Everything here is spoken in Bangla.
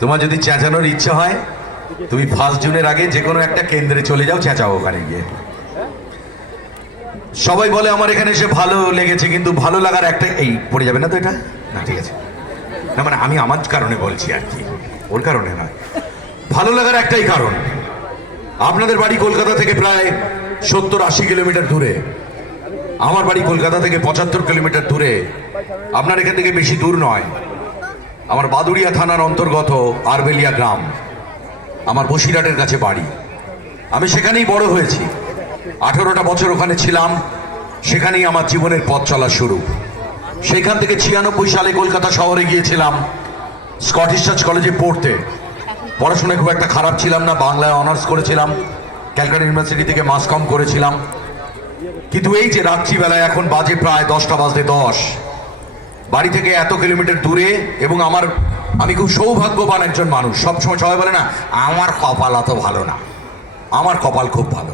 তোমার যদি চেঁচানোর ইচ্ছা হয় তুমি 1 জুনের আগে যে কোনো একটা কেন্দ্রে চলে যাও, চেঁচাও ওখানে গিয়ে। সবাই বলে আমার এখানে এসে ভালো লেগেছে, কিন্তু ভালো লাগার একটা এই পড়ে যাবে না তো এটা? না ঠিক আছে, না মানে আমি আমার কারণে বলছি আর কি, ওর কারণে নয়। ভালো লাগার একটাই কারণ, আপনাদের বাড়ি কলকাতা থেকে প্রায় 70-80 কিলোমিটার দূরে, আমার বাড়ি কলকাতা থেকে 75 কিলোমিটার দূরে। আপনার এখান থেকে বেশি দূর নয়। আমার বাদুড়িয়া থানার অন্তর্গত আরবেলিয়া গ্রাম, আমার বসিরহাটের কাছে বাড়ি। আমি সেখানেই বড় হয়েছি, 18টা বছর ওখানে ছিলাম, সেখানেই আমার জীবনের পথ চলা শুরু। সেখান থেকে 96 সালে কলকাতা শহরে গিয়েছিলাম স্কটিশ চার্চ কলেজে পড়তে। পড়াশোনায় খুব একটা খারাপ ছিলাম না, বাংলায় অনার্স করেছিলাম, ক্যালকাটা ইউনিভার্সিটি থেকে মাস কম করেছিলাম। কিন্তু এই যে রাত্রিবেলায় এখন বাজে প্রায় 10টা বাজতে 10, বাড়ি থেকে এত কিলোমিটার দূরে, এবং আমি খুব সৌভাগ্যবান একজন মানুষ। সবসময় সবাই বলে না আমার কপাল অত ভালো না, আমার কপাল খুব ভালো।